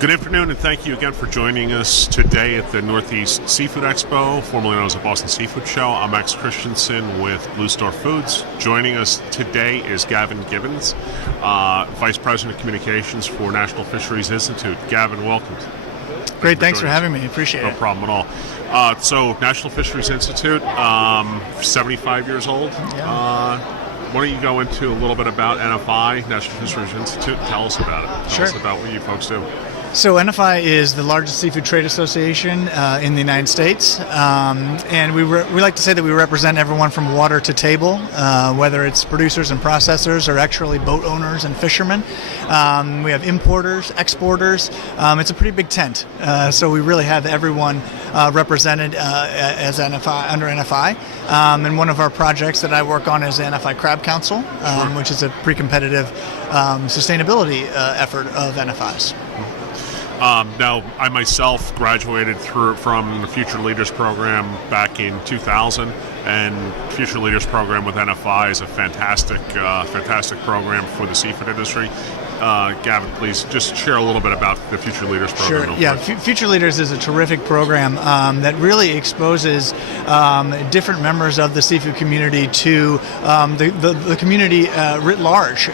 Good afternoon, and thank you again for joining us today at the Northeast Seafood Expo, formerly known as the Boston Seafood Show. I'm Max Christensen with Blue Star Foods. Joining us today is Gavin Gibbons, Vice President of Communications for National Fisheries Institute. Gavin, welcome. Great, thanks for having me. Appreciate it. No problem at all. So, National Fisheries Institute, 75 years old. Yeah. Why don't you go into a little bit about NFI, National Fisheries Institute, and tell us about it. Tell us about what you folks do. So NFI is the largest seafood trade association in the United States, and we like to say that we represent everyone from water to table, whether it's producers and processors or actually boat owners and fishermen. We have importers, exporters. It's a pretty big tent, so we really have everyone represented as NFI under NFI. And one of our projects that I work on is the NFI Crab Council, which is a pre-competitive sustainability effort of NFI's. Now, I myself graduated from the Future Leaders Program back in 2000, and Future Leaders Program with NFI is a fantastic program for the seafood industry. Gavin, please just share a little bit about the Future Leaders Program. Sure. Yeah, Future Leaders is a terrific program that really exposes different members of the seafood community to the community writ large,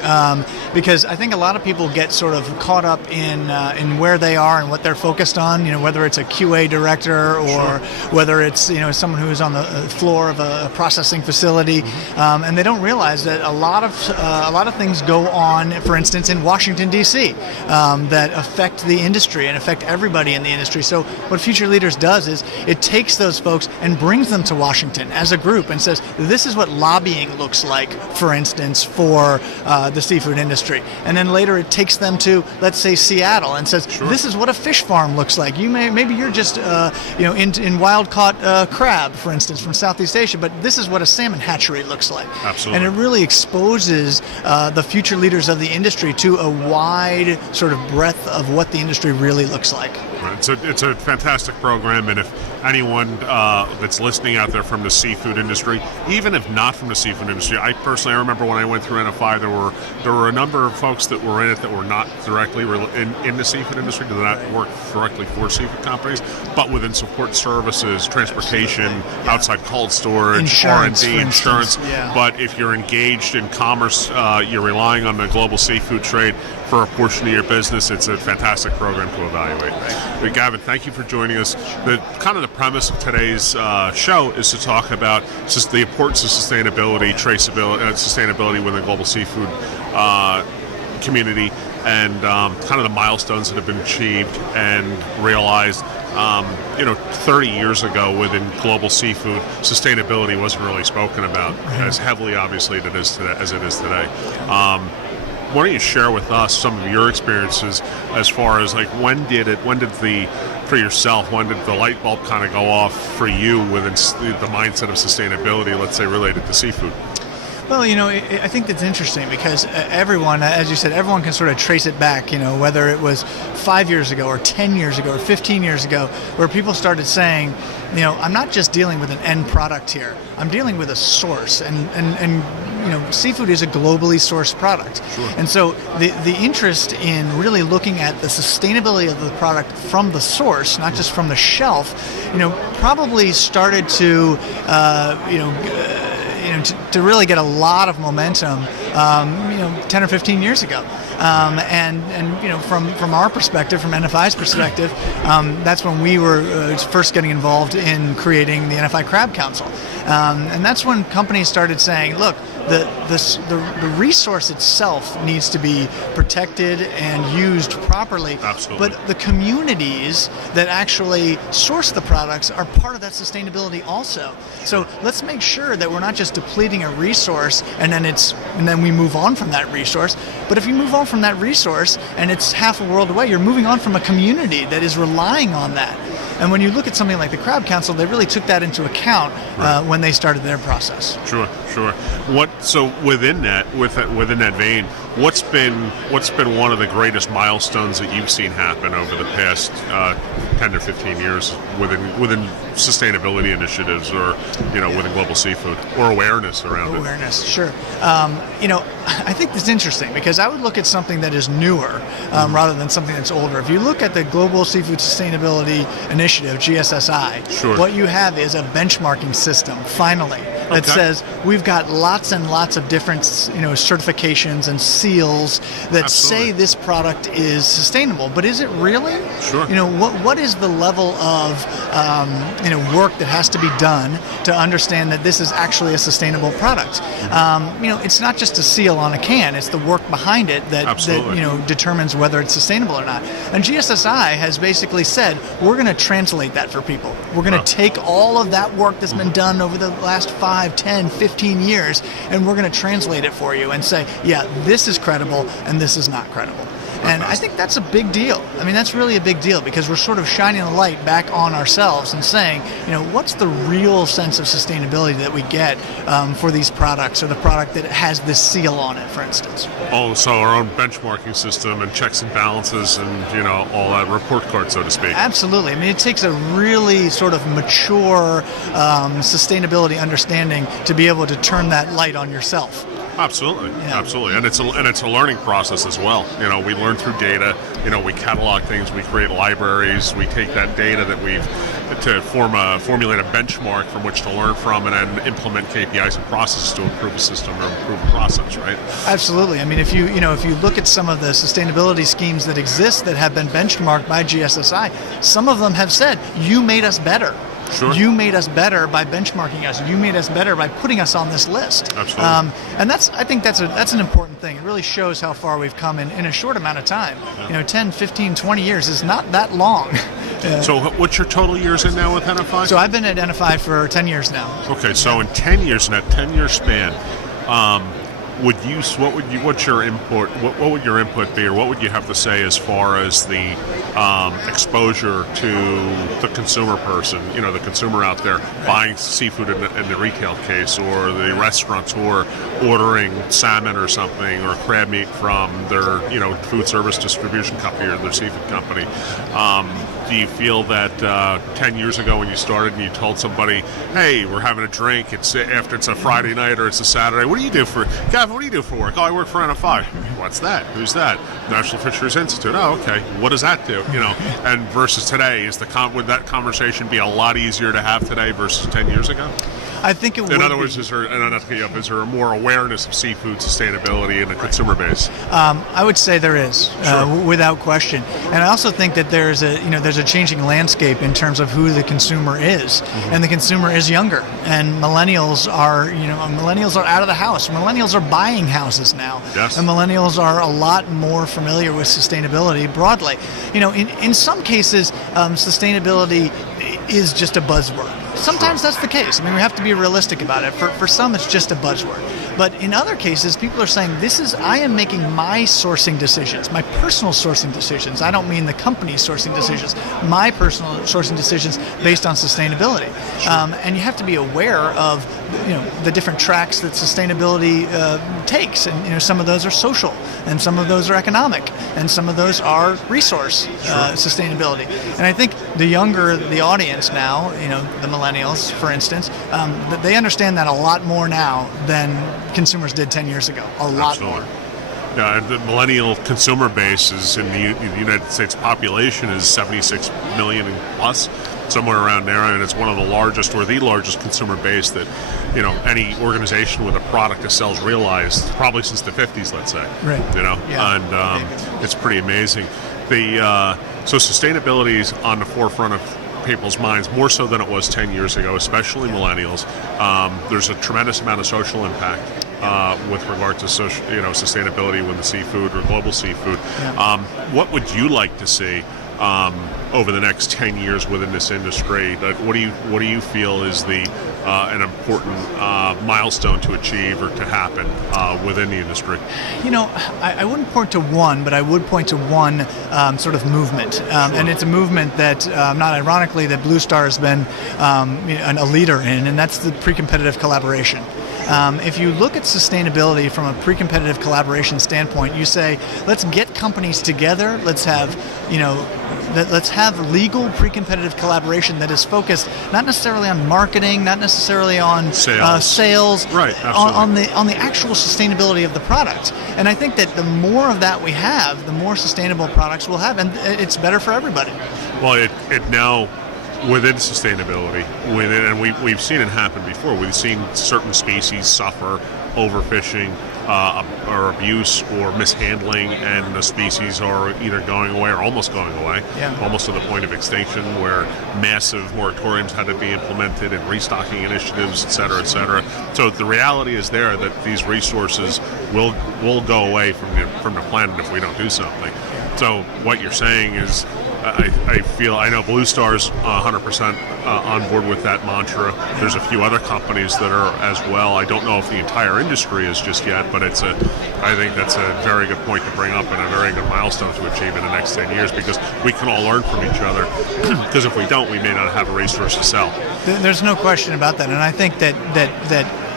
because I think a lot of people get sort of caught up in where they are and what they're focused on. You know, whether it's a QA director or whether it's someone who is on the floor of a processing facility, and they don't realize that a lot of things go on, for instance, in Washington, D.C., that affect the industry and affect everybody in the industry. So what Future Leaders does is it takes those folks and brings them to Washington as a group and says, this is what lobbying looks like, for instance, for the seafood industry. And then later it takes them to, let's say, Seattle and says, this is what a fish farm looks like. Maybe you're just in wild-caught crab, for instance, from Southeast Asia, but this is what a salmon hatchery looks like. Absolutely. And it really exposes the future leaders of the industry to a wide sort of breadth of what the industry really looks like. Right. It's a fantastic program, and if anyone that's listening out there from the seafood industry, even if not from the seafood industry, I remember when I went through NFI, there were a number of folks that were in it that were not directly in the seafood industry, did not work directly for seafood companies, but within support services, transportation, outside cold storage, R&D, insurance. Yeah. But if you're engaged in commerce, you're relying on the global seafood trade for a portion of your business, it's a fantastic program to evaluate. But Gavin, thank you for joining us. The premise of today's show is to talk about just the importance of sustainability, traceability, sustainability within the global seafood community, and kind of the milestones that have been achieved and realized. 30 years ago within global seafood, sustainability wasn't really spoken about as heavily, obviously, as it is today. Why don't you share with us some of your experiences as far as when did the light bulb kind of go off for you within the mindset of sustainability, let's say, related to seafood? Well, I think that's interesting because everyone, as you said, everyone can sort of trace it back, whether it was 5 years ago or 10 years ago or 15 years ago, where people started saying, I'm not just dealing with an end product here. I'm dealing with a source, and seafood is a globally sourced product. Sure. And so the interest in really looking at the sustainability of the product from the source, not just from the shelf, probably started to, to really get a lot of momentum, 10 or 15 years ago. From our perspective, from NFI's perspective, that's when we were first getting involved in creating the NFI Crab Council. And that's when companies started saying, look, the resource itself needs to be protected and used properly. Absolutely. But the communities that actually source the products are part of that sustainability also. So let's make sure that we're not just depleting a resource and then we move on from that resource. But if you move on from that resource and it's half a world away, you're moving on from a community that is relying on that. And when you look at something like the Crab Council, they really took that into account when they started their process. Sure. So within that vein, what's been one of the greatest milestones that you've seen happen over the past 10 to 15 years within sustainability initiatives, or within global seafood, or awareness around it? Awareness, sure. I think that's interesting because I would look at something that is newer rather than something that's older. If you look at the Global Seafood Sustainability Initiative, GSSI, sure. What you have is a benchmarking system, finally, that says we've got lots and lots of different certifications and seals that say this product is sustainable. But is it really? Sure. What is the level of work that has to be done to understand that this is actually a sustainable product? It's not just a seal on a can; it's the work behind it that determines whether it's sustainable or not. And GSSI has basically said we're going to translate that for people. We're going to take all of that work that's been done over the last 5, 10, 15 years, and we're going to translate it for you and say, yeah, this is credible and this is not credible. And I think that's a big deal. I mean, that's really a big deal because we're sort of shining the light back on ourselves and saying, what's the real sense of sustainability that we get for these products, or the product that has this seal on it, for instance. Oh, so our own benchmarking system and checks and balances and, all that report card, so to speak. Absolutely. I mean, it takes a really sort of mature sustainability understanding to be able to turn that light on yourself. Absolutely, absolutely, and it's a learning process as well. We learn through data. We catalog things. We create libraries. We take that data that we've to formulate a benchmark from which to learn from, and then implement KPIs and processes to improve a system or improve a process. Right? Absolutely. I mean, if you look at some of the sustainability schemes that exist that have been benchmarked by GSSI, some of them have said you made us better. Sure. You made us better by benchmarking us. You made us better by putting us on this list. Absolutely. And I think that's an important thing. It really shows how far we've come in a short amount of time. 10, 15, 20 years is not that long. So what's your total years in now with NFI? So I've been at NFI for 10 years now. Okay, so in 10 years, in that 10-year span, what's your input? What would your input be, or what would you have to say as far as the exposure to the consumer person? The consumer out there buying seafood in the retail case, or the restaurateur ordering salmon or something, or crab meat from their food service distribution company or their seafood company. Do you feel that 10 years ago when you started and you told somebody, hey, we're having a drink, after it's a Friday night or it's a Saturday, what do you do for work? Oh, I work for NFI. What's that? Who's that? National Fisheries Institute. Oh, okay. What does that do? And versus today, would that conversation be a lot easier to have today versus 10 years ago? I think it would. In other words, is there more awareness of seafood sustainability in the consumer base? I would say there is, without question. And I also think that there's a changing landscape in terms of who the consumer is, and the consumer is younger. And millennials are out of the house. Millennials are buying houses now, yes. And millennials are a lot more familiar with sustainability broadly. In some cases, sustainability is just a buzzword. Sometimes that's the case. I mean, we have to be realistic about it. For some, it's just a buzzword. But in other cases, people are saying, I am making my sourcing decisions, my personal sourcing decisions. I don't mean the company's sourcing decisions, my personal sourcing decisions based on sustainability. Sure. And you have to be aware of the different tracks that sustainability takes. And some of those are social, and some of those are economic, and some of those are resource sustainability. And I think the younger the audience now, the millennials, for instance, they understand that a lot more now than consumers did 10 years ago. A lot more. Yeah, the millennial consumer base is in the United States population is 76 million plus, somewhere around there, and it's one of the largest or the largest consumer base that any organization with a product that sells realized probably since the 50s, let's say. Right. And it's pretty amazing. So sustainability is on the forefront of people's minds more so than it was 10 years ago, especially millennials. There's a tremendous amount of social impact with regard to sustainability with the seafood or global seafood. Yeah. What would you like to see over the next 10 years within this industry? Like, what do you feel is the an important milestone to achieve or to happen within the industry? I wouldn't point to one, but I would point to one sort of movement, and it's a movement that, not ironically, that Blue Star has been a leader in, and that's the pre-competitive collaboration. If you look at sustainability from a pre-competitive collaboration standpoint, you say, let's get companies together, let's have legal pre-competitive collaboration that is focused not necessarily on marketing, not necessarily on sales, right? On the actual sustainability of the product. And I think that the more of that we have, the more sustainable products we'll have, and it's better for everybody. Well, it now, within sustainability, and we've seen it happen before. We've seen certain species suffer overfishing or abuse or mishandling, and the species are either going away or almost going away, almost to the point of extinction, where massive moratoriums had to be implemented and restocking initiatives, et cetera, et cetera. So the reality is there that these resources will go away from the planet if we don't do something. So what you're saying is, I know Blue Star's 100% on board with that mantra. There's a few other companies that are as well. I don't know if the entire industry is just yet, but I think that's a very good point to bring up and a very good milestone to achieve in the next 10 years, because we can all learn from each other. Because if we don't, we may not have a resource to sell. There's no question about that, and I think that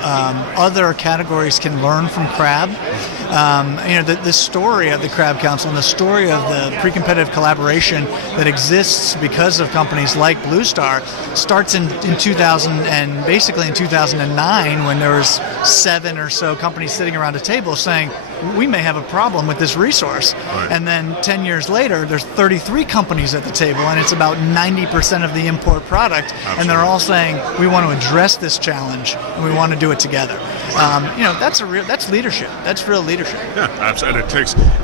other categories can learn from crab. The story of the Crab Council and the story of the pre-competitive collaboration that exists because of companies like Blue Star starts in 2000, and basically in 2009, when there was 7 or so companies sitting around a table saying, we may have a problem with this resource. Right. And then 10 years later, there's 33 companies at the table, and it's about 90% of the import product. Absolutely. And they're all saying, we want to address this challenge, and we want to do it together. That's leadership. That's real leadership. Yeah, absolutely.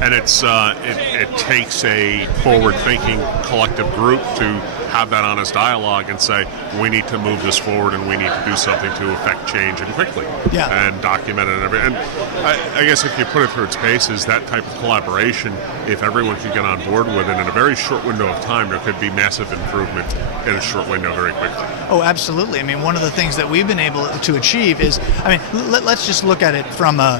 And it takes a forward-thinking collective group to have that honest dialogue and say, we need to move this forward and we need to do something to affect change, and quickly, and document it and everything. And I guess if you put it through its paces, that type of collaboration, if everyone could get on board with it in a very short window of time, there could be massive improvement in a short window very quickly. Oh, absolutely. I mean, one of the things that we've been able to achieve is, let's just look at it from a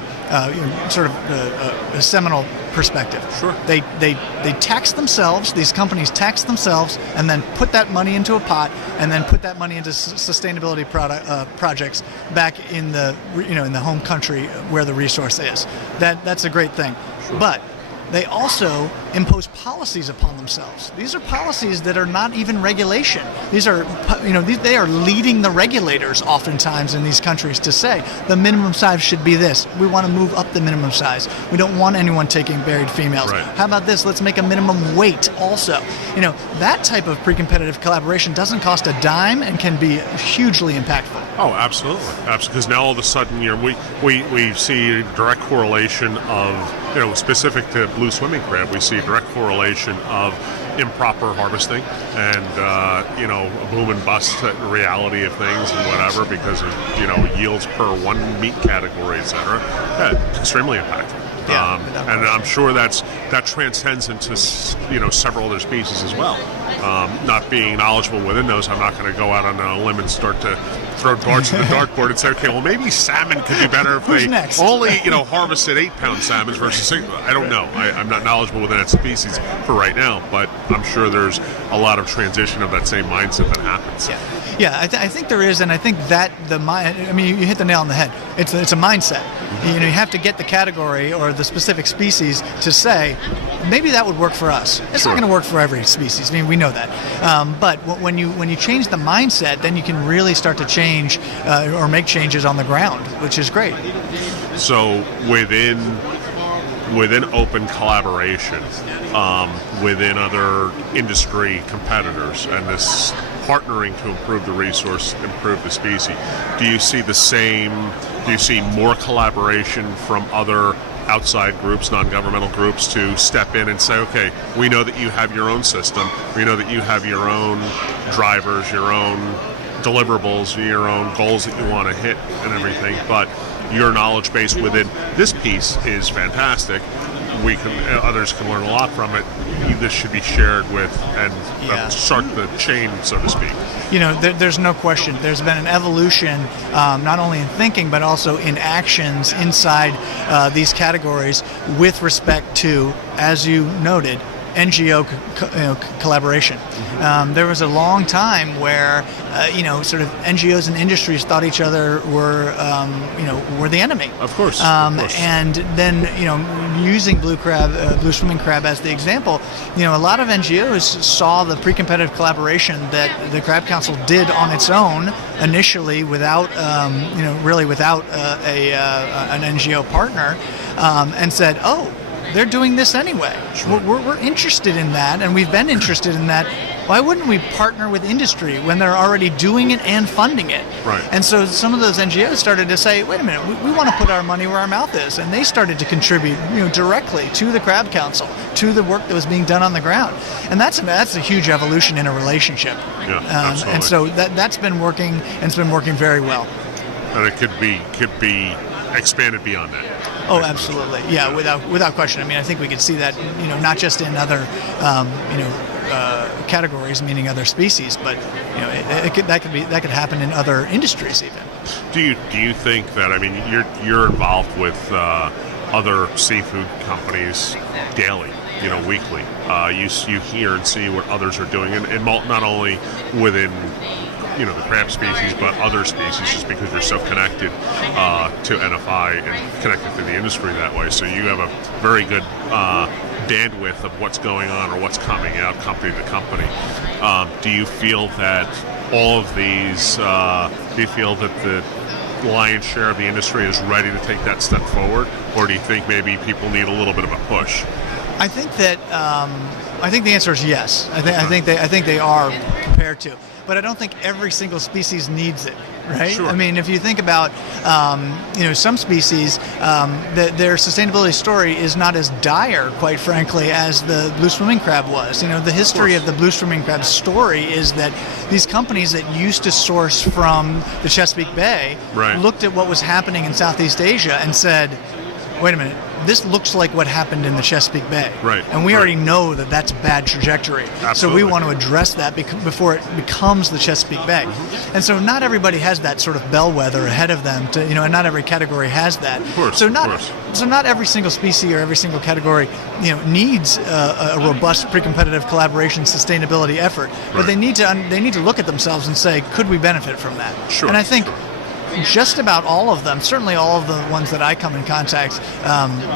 seminal perspective. Sure. They tax themselves, these companies tax themselves, and then put that money into a pot, and then put that money into sustainability projects back in the home country where the resource is. That's a great thing. Sure. But they also impose policies upon themselves. These are policies that are not even regulation. These are, they are leading the regulators oftentimes in these countries to say the minimum size should be this. We want to move up the minimum size. We don't want anyone taking buried females. Right. How about this? Let's make a minimum weight also. That type of pre-competitive collaboration doesn't cost a dime and can be hugely impactful. Oh, absolutely. Because now all of a sudden, we see a direct correlation of, specific to blue swimming crab, we see a direct correlation of improper harvesting and, a boom and bust reality of things and whatever, because of, yields per one meat category, et cetera. Yeah, it's extremely impactful. And I'm sure that transcends into several other species as well. Not being knowledgeable within those, I'm not going to go out on a limb and start to throw darts at the dartboard and say, okay, well, maybe salmon could be better if they next? only harvested 8-pound salmons versus 6. I don't know. I'm not knowledgeable within that species for right now, but I'm sure there's a lot of transition of that same mindset that happens. Yeah, I think there is, and I think that you hit the nail on the head. It's a mindset. Mm-hmm. You have to get the category or the specific species to say, maybe that would work for us. It's not going to work for every species. We know that. But when you change the mindset, then you can really start to change or make changes on the ground, which is great. So within open collaboration, within other industry competitors, and this partnering to improve the resource, improve the species, do you see more collaboration from other outside groups, non-governmental groups, to step in and say, okay, we know that you have your own system, we know that you have your own drivers, your own deliverables, your own goals that you want to hit and everything, but your knowledge base within this piece is fantastic. others can learn a lot from it. This should be shared with and start the chain, so to speak. There's no question. There's been an evolution, not only in thinking but also in actions inside these categories with respect to, as you noted, NGO collaboration. There was a long time where sort of NGOs and industries thought each other were the enemy. Of course. And then using blue swimming crab as the example, a lot of NGOs saw the pre-competitive collaboration that the Crab Council did on its own initially without without an NGO partner, and said, oh, they're doing this anyway. Sure. We're interested in that, and we've been interested in that. Why wouldn't we partner with industry when they're already doing it and funding it? Right. And so some of those NGOs started to say, wait a minute, we want to put our money where our mouth is. And they started to contribute directly to the Crab Council, to the work that was being done on the ground. And that's a huge evolution in a relationship. Yeah, absolutely. And so that's been working, and it's been working very well. And it could be expanded beyond that. Oh, absolutely. Yeah, without question. I mean, I think we could see that, not just in other, categories, meaning other species, but that could happen in other industries even. Do you think that? I mean, you're involved with other seafood companies daily, weekly. You hear and see what others are doing, and not only within the crab species, but other species, just because you're so connected to NFI and connected to the industry that way. So you have a very good bandwidth of what's going on or what's coming out, company to company. Do you feel that all of these? Do you feel that the lion's share of the industry is ready to take that step forward, or do you think maybe people need a little bit of a push? I think that I think the answer is yes. I think they are prepared to. But I don't think every single species needs it, right? Sure. I mean, if you think about, some species, their sustainability story is not as dire, quite frankly, as the blue swimming crab was. The history of the blue swimming crab story is that these companies that used to source from the Chesapeake Bay looked at what was happening in Southeast Asia and said, wait a minute, this looks like what happened in the Chesapeake Bay. Right. And we already know that that's a bad trajectory. Absolutely. So we want to address that before it becomes the Chesapeake Bay. Mm-hmm. And so not everybody has that sort of bellwether ahead of them, and not every category has that. Of course, so not every single species or every single category, needs a robust pre-competitive collaboration sustainability effort. Right. But they need to look at themselves and say, could we benefit from that? Sure. And I think just about all of them, certainly all of the ones that I come in contact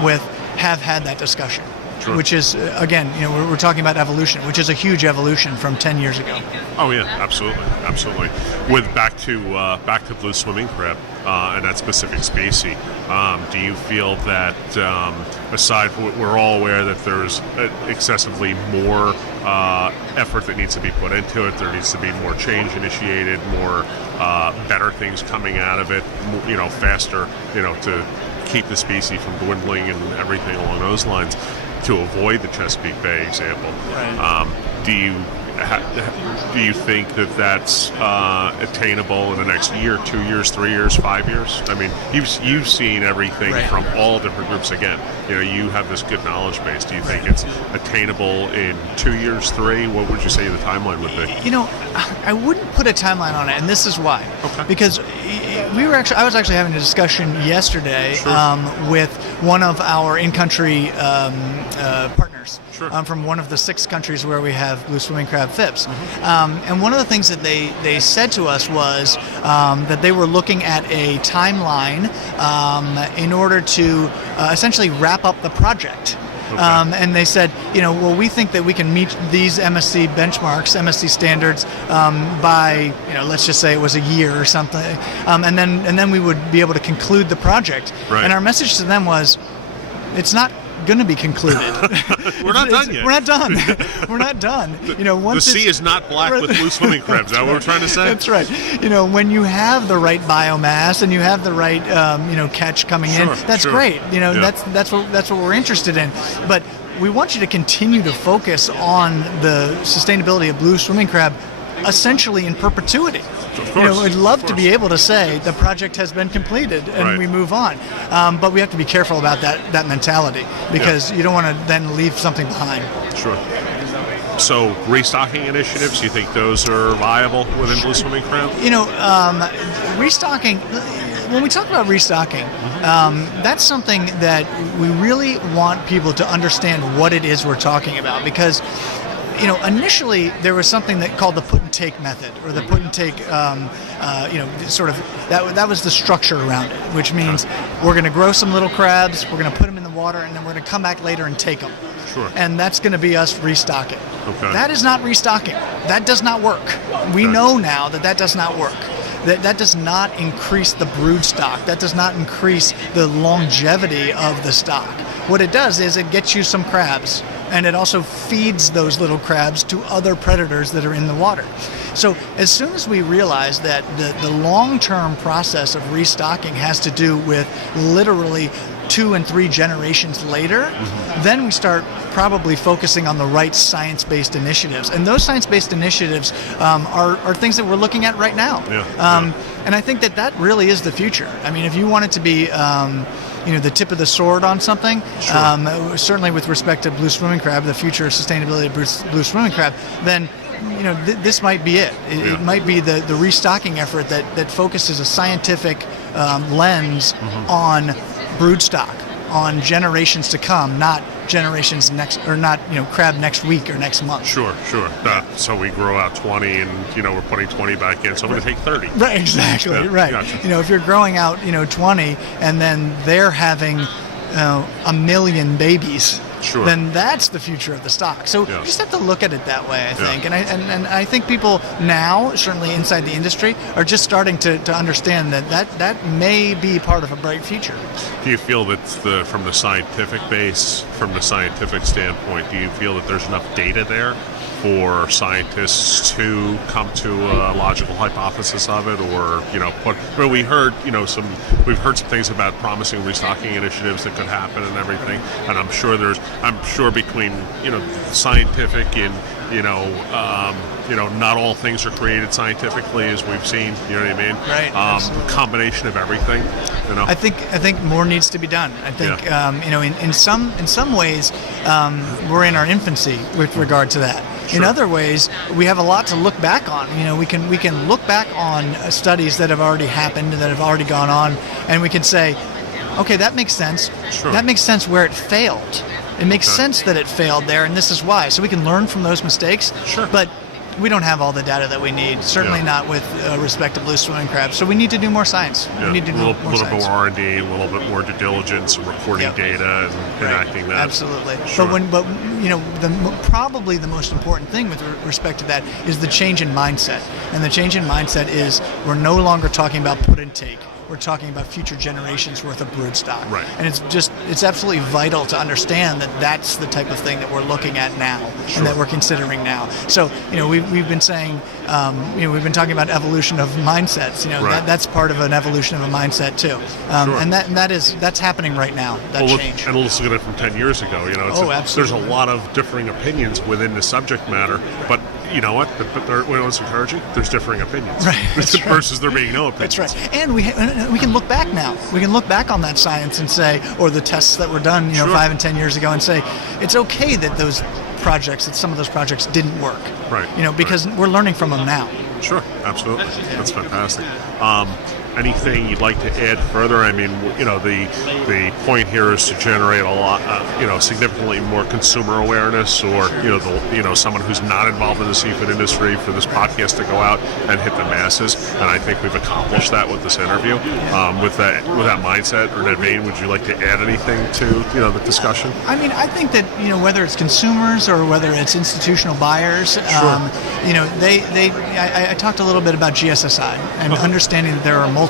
with, have had that discussion. Sure. Which is, again, we're talking about evolution, which is a huge evolution from 10 years ago. Oh yeah, absolutely. With back to blue swimming crab and that specific species, do you feel that aside from, we're all aware that there's excessively more effort that needs to be put into it, there needs to be more change initiated, more better things coming out of it, faster, to keep the species from dwindling and everything along those lines, to avoid the Chesapeake Bay example. Right. Do you think that that's attainable in the next year, 2 years, 3 years, 5 years? I mean, you've seen everything from all different groups. Again, you have this good knowledge base. Do you think it's attainable in 2 years, 3? What would you say the timeline would be? I wouldn't put a timeline on it, and this is why. Okay. Because I was actually having a discussion yesterday with one of our in-country partners. Sure. From one of the 6 countries where we have blue swimming crab FIPS. Mm-hmm. And one of the things that they said to us was that they were looking at a timeline in order to essentially wrap up the project. Okay. And they said, we think that we can meet these MSC benchmarks, MSC standards, by, let's just say it was a year or something, and then we would be able to conclude the project. Right. And our message to them was, it's not going to be concluded. We're not done yet. We're not done. We're not done. The sea is not black with blue swimming crabs. Is that what we're trying to say? That's right. When you have the right biomass and you have the right catch coming in, that's great. That's what we're interested in. But we want you to continue to focus on the sustainability of blue swimming crab essentially in perpetuity. We'd love to be able to say the project has been completed and we move on, but we have to be careful about that mentality because you don't want to then leave something behind. Sure. So restocking initiatives, you think those are viable within blue swimming crab? Restocking, when we talk about restocking, that's something that we really want people to understand what it is we're talking about, because initially there was something that called the put and take method, or the put and take, sort of, that was the structure around it, which means we're going to grow some little crabs, we're going to put them in the water, and then we're going to come back later and take them. Sure. And that's going to be us restocking. Okay. That is not restocking. That does not work. We know now that does not work. That does not increase the brood stock. That does not increase the longevity of the stock. What it does is it gets you some crabs, and it also feeds those little crabs to other predators that are in the water. So as soon as we realize that the long-term process of restocking has to do with literally 2 and 3 generations later, then we start probably focusing on the right science-based initiatives. And those science-based initiatives are things that we're looking at right now. And I think that really is the future. I mean, if you want it to be the tip of the sword on something, certainly with respect to blue swimming crab, the future of sustainability of blue swimming crab, then this might be it. It might be the restocking effort that focuses a scientific lens on broodstock, on generations to come, not generations next, or not crab next week or next month. Sure. So we grow out 20, and we're putting 20 back in, so I'm going to take 30. Right, exactly. Right. Gotcha. If you're growing out 20, and then they're having 1 million babies. Sure. Then that's the future of the stock. So you just have to look at it that way, I think. And I think people now, certainly inside the industry, are just starting to understand that may be part of a bright future. Do you feel that from the scientific base, from the scientific standpoint, do you feel that there's enough data there for scientists to come to a logical hypothesis of it, or we've heard some things about promising restocking initiatives that could happen and everything, and I'm sure between scientific and not all things are created scientifically, as we've seen. You know what I mean? Right. Combination of everything. I think more needs to be done. I think in some ways we're in our infancy with regard to that. Sure. In other ways, we have a lot to look back on. We can look back on studies that have already happened, that have already gone on, and we can say, okay, that makes sense. Sure. That makes sense where it failed. It makes sense that it failed there, and this is why. So we can learn from those mistakes. Sure. But we don't have all the data that we need, certainly not with respect to blue swimming crabs. So we need to do more science. We need to do more science. A little bit more R&D, a little bit more due diligence, and reporting data and enacting that. Absolutely. Sure. Probably the most important thing with respect to that is the change in mindset. And the change in mindset is we're no longer talking about put and take. We're talking about future generations worth of broodstock. Right. And it's absolutely vital to understand that that's the type of thing that we're looking at now and that we're considering now. So, we've been saying, we've been talking about evolution of mindsets. That's part of an evolution of a mindset too. And that's happening right now, that change. And let's look at it from 10 years ago. Absolutely. There's a lot of differing opinions within the subject matter, but you know what? What's encouraging? There's differing opinions. Right. Versus there being no opinions. That's right. And we can look back now. We can look back on that science and say, or the tests that were done, 5 and 10 years ago, and say, it's okay that some of those projects didn't work. Right. Because we're learning from them now. Sure. Absolutely. That's fantastic. Anything you'd like to add further? I mean, the point here is to generate a lot, significantly more consumer awareness, or someone who's not involved in the seafood industry, for this podcast to go out and hit the masses. And I think we've accomplished that with this interview. With that mindset or that vein, would you like to add anything to the discussion? I mean, I think that whether it's consumers or whether it's institutional buyers, I talked a little bit about GSSI and understanding that there are multiple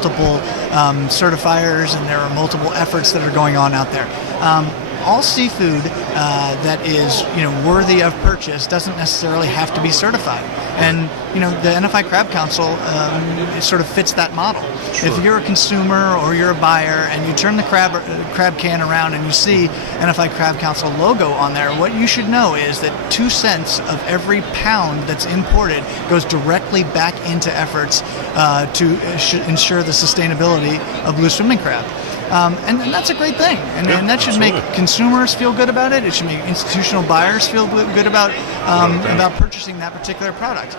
certifiers and there are multiple efforts that are going on out there. all seafood that is worthy of purchase doesn't necessarily have to be certified. And the NFI Crab Council it sort of fits that model. Sure. If you're a consumer or you're a buyer and you turn the crab can around and you see NFI Crab Council logo on there, what you should know is that 2 cents of every pound that's imported goes directly back into efforts to ensure the sustainability of blue swimming crab. And that's a great thing, and that should absolutely. make consumers feel good about it. It should make institutional buyers feel good about purchasing that particular product.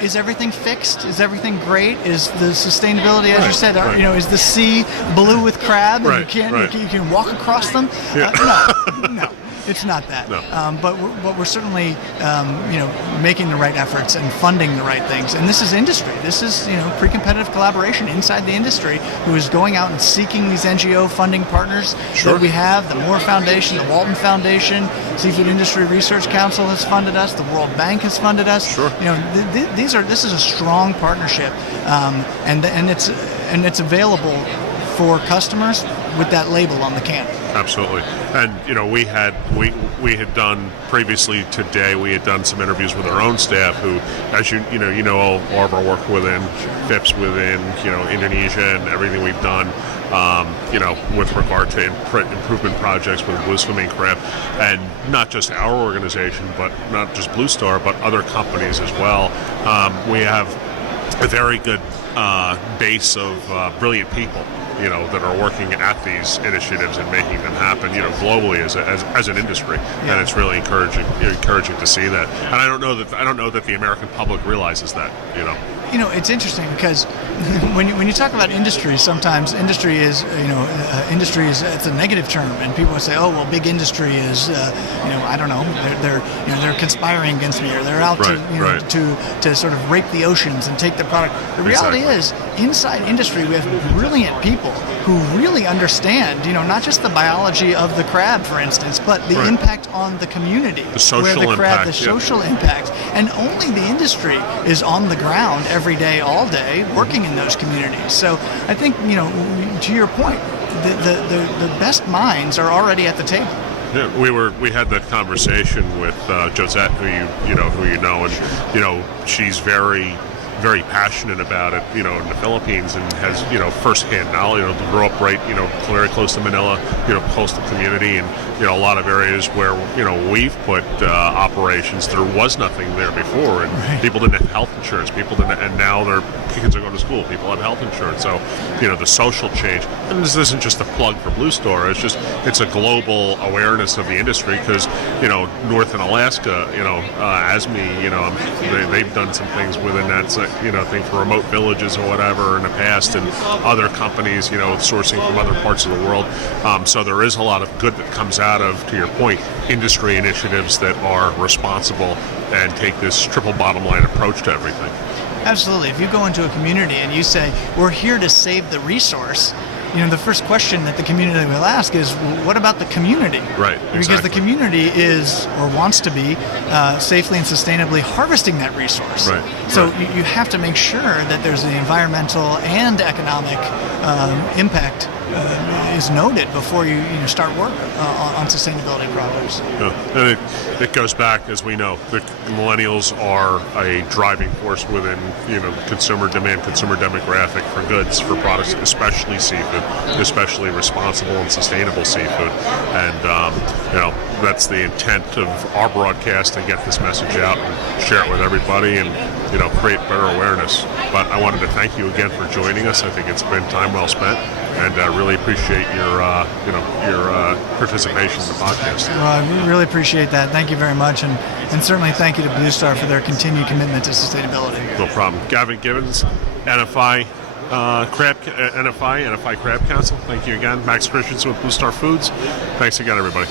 Is everything fixed? Is everything great? Is the sustainability, as you said, is the sea blue with crab, and you can walk across them? No. It's not that, No. but we're certainly, making the right efforts and funding the right things. And this is industry. This is, pre-competitive collaboration inside the industry, who is going out and seeking these NGO funding partners that we have. The Moore Foundation, the Walton Foundation, Seafood Industry Research Council has funded us. The World Bank has funded us. Sure. This is a strong partnership, and it's available for customers with that label on the can. Absolutely. And we had done previously today, we had done some interviews with our own staff who, as all of our work within FIPS, within Indonesia, and everything we've done with regard to improvement projects with blue swimming crab, and not just our organization, but not just Blue Star, but other companies as well. We have a very good base of brilliant people that are working at these initiatives and making them happen, globally as an industry, and it's really encouraging to see that. And I don't know that the American public realizes that. It's interesting because when you talk about industry, sometimes industry is it's a negative term, and people will say, oh well, big industry is I don't know, they're conspiring against me, or they're out to sort of rape the oceans and take the product. The reality is, inside industry, we have brilliant people who really understand, not just the biology of the crab, for instance, but the impact on the community, the social impact, social impact, and only the industry is on the ground every day, all day, working in those communities. So I think, to your point, the best minds are already at the table. Yeah, we had that conversation with Josette, who you know, and she's very passionate about it, in the Philippines, and has, firsthand knowledge, grew up right, very close to Manila, coastal community, and, a lot of areas where, we've put operations, there was nothing there before, and people didn't have health insurance, and now their kids are going to school, people have health insurance, so, the social change, and this isn't just a plug for Blue Star, it's a global awareness of the industry, because, North in Alaska, ASME, they've done some things within that thing for remote villages or whatever in the past, and other companies, sourcing from other parts of the world. So there is a lot of good that comes out of, to your point, industry initiatives that are responsible and take this triple bottom line approach to everything. Absolutely. If you go into a community and you say, we're here to save the resource, the first question that the community will ask is, what about the community? Right, exactly. Because the community is, or wants to be, safely and sustainably harvesting that resource. Right. So you have to make sure that there's the environmental and economic impact is noted before you start work on sustainability projects. Yeah. And it goes back, as we know, the millennials are a driving force within consumer demand, consumer demographic for goods, for products, especially seafood, especially responsible and sustainable seafood. And that's the intent of our broadcast, to get this message out and share it with everybody, and create better awareness. But I wanted to thank you again for joining us. I think it's been time well spent, and I really appreciate your participation in the podcast. Well, I really appreciate that. Thank you very much, and certainly thank you to Blue Star for their continued commitment to sustainability. No problem. Gavin Gibbons, NFI Crab Council. Thank you again. Max Christensen with Blue Star Foods. Thanks again, everybody.